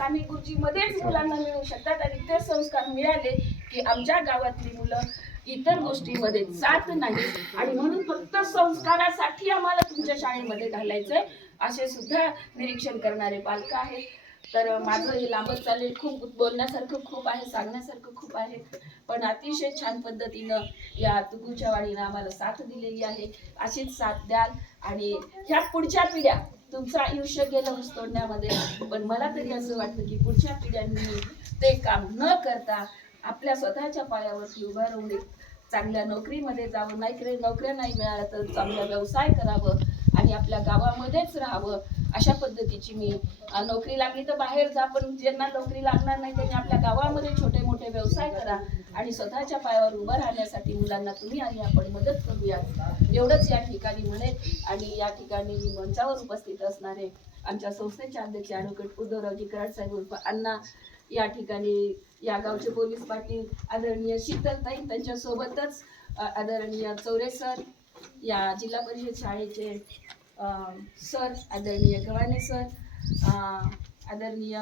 साने गुरुजीमध्येच मुलांना मिळू शकतात आणि ते संस्कार मिळाले की आमच्या गावातली मुलं इतर गोष्टींमध्ये जात नाही आणि म्हणून फक्त संस्कारासाठी आम्हाला तुमच्या शाळेमध्ये घालायचंय असे सुद्धा निरीक्षण करणारे पालक आहेत. तर माझं हे लांबत चालेल, खूप बोलण्यासारखं खूप आहे, सांगण्यासारखं खूप आहे, पण अतिशय छान पद्धतीनं या तुकूच्या वाडीनं आम्हाला साथ दिलेली आहे. अशीच साथ द्याल आणि ह्या पुढच्या पिढ्या तुमचं आयुष्य गेलं ऊस तोडण्यामध्ये, पण मला तरी असं वाटतं की पुढच्या पिढ्यांनी ते काम न करता आपल्या स्वतःच्या पायावरती उभा राहून चांगल्या नोकरीमध्ये जावं, नाही नोकऱ्या नाही मिळाल्या तर चांगला व्यवसाय करावं आणि आपल्या गावामध्येच राहावं. अशा पद्धतीची मी नोकरी लागली तर बाहेर जा, पण ज्यांना नोकरी लागणार नाही त्यांनी आपल्या गावामध्ये छोटे मोठे व्यवसाय करा आणि स्वतःच्या पायावर उभं राहण्यासाठी मुलांना तुम्ही आणि आपण मदत करूया, एवढंच या ठिकाणी म्हणेल. आणि या ठिकाणी मंचावर उपस्थित असणारे आमच्या संस्थेचे अध्यक्ष ॲडव्होकेट उद्धवरावजी कराड साहेब उर्फ अण्णा, या ठिकाणी या गावचे पोलीस पाटील आदरणीय शीतलताई, त्यांच्यासोबतच आदरणीय चौरे सर, या जिल्हा परिषद शाळेचे सर आदरणीय गव्हाणे सर, आदरणीय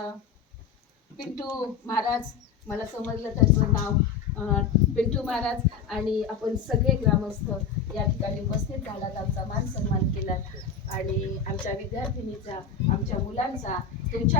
पिंटू महाराज, मला समजलं त्याचं नाव पिंटू महाराज, आणि आपण सगळे ग्रामस्थ या ठिकाणी उपस्थित झालात, आमचा मान सन्मान केलात आणि आमच्या विद्यार्थिनीचा, आमच्या मुलांचा तुमच्या